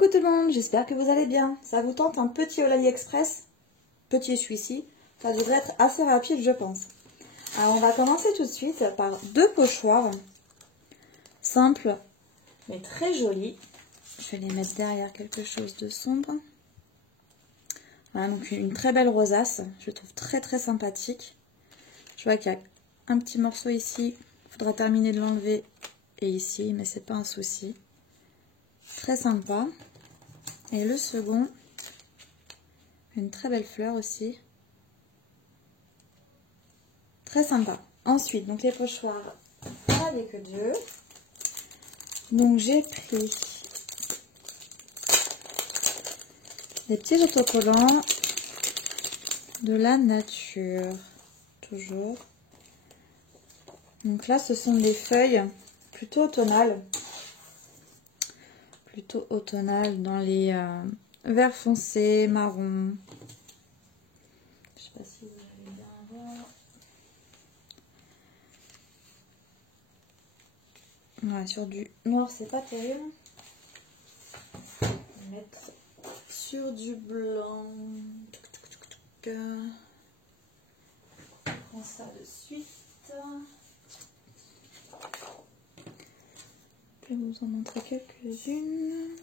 Coucou tout le monde, j'espère que vous allez bien. Ça vous tente un petit haul AliExpress? Petit celui-ci, ça devrait être assez rapide je pense. Alors on va commencer tout de suite par deux pochoirs simples mais très jolis. Je vais les mettre derrière quelque chose de sombre. Voilà, donc une très belle rosace, je trouve très sympathique. Je vois qu'il y a un petit morceau ici, il faudra terminer de l'enlever, et ici, mais c'est pas un souci. Très sympa. Et le second, une très belle fleur aussi. Très sympa. Ensuite, donc les pochoirs, pas des que deux. Donc j'ai pris des petits autocollants de la nature, toujours. Donc là, ce sont des feuilles plutôt automnales. Plutôt automnales dans les verts foncés, marron. Je sais pas si vous allez bien voir. Ouais, sur du noir, c'est pas terrible. Je vais mettre sur du blanc. Je prends ça de suite. Je vais vous en montrer quelques-unes.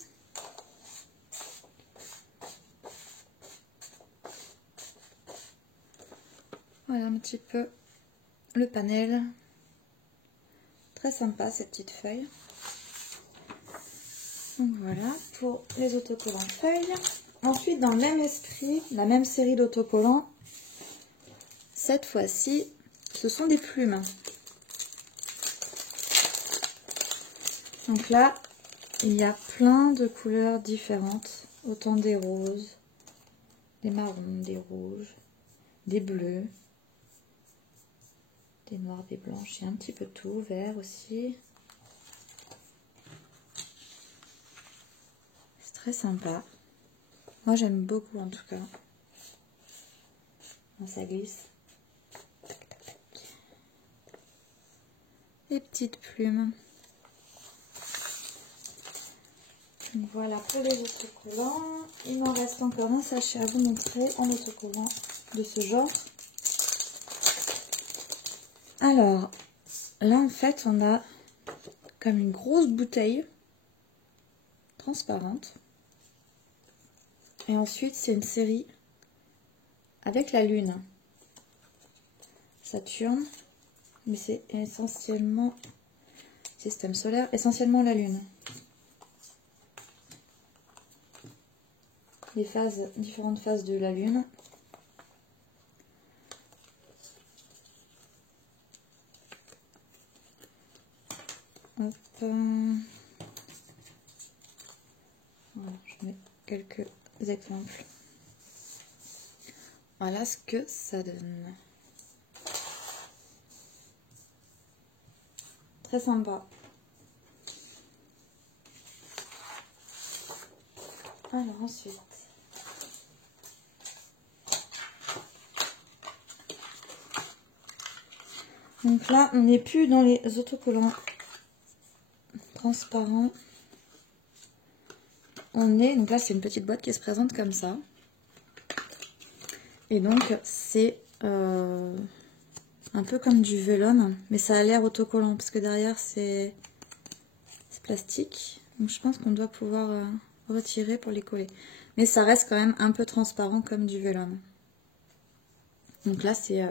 Voilà un petit peu le panel. Très sympa ces petites feuilles. Donc voilà pour les autocollants feuilles. Ensuite, dans le même esprit, la même série d'autocollants, cette fois-ci, ce sont des plumes. Donc là, il y a plein de couleurs différentes. Autant des roses, des marrons, des rouges, des bleus, des noirs, des blanches, il y a un petit peu tout, vert aussi. C'est très sympa. Moi j'aime beaucoup en tout cas. Ça glisse. Tac, tac, tac. Les petites plumes. Donc voilà pour les autocollants. Il m'en reste encore un sachet à vous montrer en autocollant de ce genre. Alors, là en fait on a comme une grosse bouteille transparente. Et ensuite c'est une série avec la lune. Saturne, mais c'est essentiellement système solaire, essentiellement la lune. Les phases, différentes phases de la lune. Hop. Voilà, je mets quelques exemples. Voilà ce que ça donne. Très sympa. Alors ensuite. Donc là, on n'est plus dans les autocollants transparents. On est, donc là c'est une petite boîte qui se présente comme ça. Et donc c'est un peu comme du vélum, mais ça a l'air autocollant parce que derrière c'est plastique. Donc je pense qu'on doit pouvoir retirer pour les coller. Mais ça reste quand même un peu transparent comme du vélum. Donc là c'est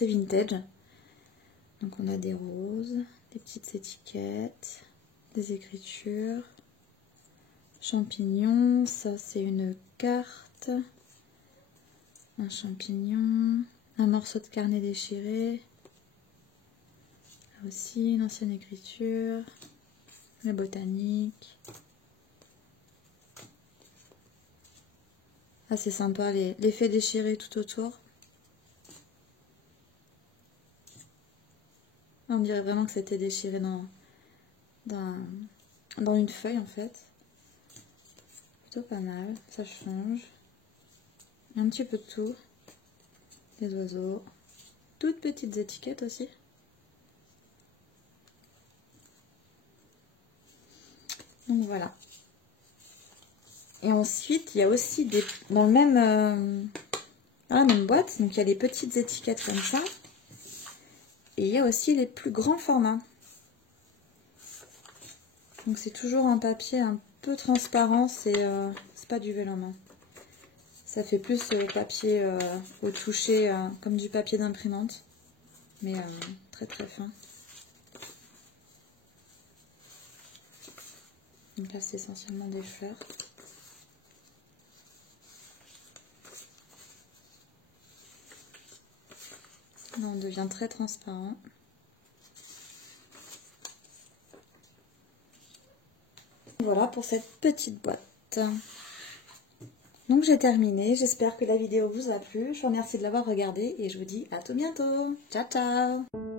vintage. Donc on a des roses, des petites étiquettes, des écritures, champignons, ça c'est une carte, un champignon, un morceau de carnet déchiré, là aussi une ancienne écriture, la botanique. Ah c'est sympa l'effet déchiré tout autour. On dirait vraiment que c'était déchiré dans une feuille en fait. Plutôt pas mal, ça change. Un petit peu de tout. Des oiseaux. Toutes petites étiquettes aussi. Donc voilà. Et ensuite, il y a aussi des dans le même, dans la même boîte. Donc, il y a des petites étiquettes comme ça. Et il y a aussi les plus grands formats. Donc, c'est toujours un papier un peu transparent. C'est pas du vélum. Ça fait plus papier au toucher, comme du papier d'imprimante. Mais très très fin. Donc là, c'est essentiellement des fleurs. Là, on devient très transparent. Voilà pour cette petite boîte. Donc j'ai terminé. J'espère que la vidéo vous a plu. Je vous remercie de l'avoir regardée et je vous dis à tout bientôt. Ciao, ciao!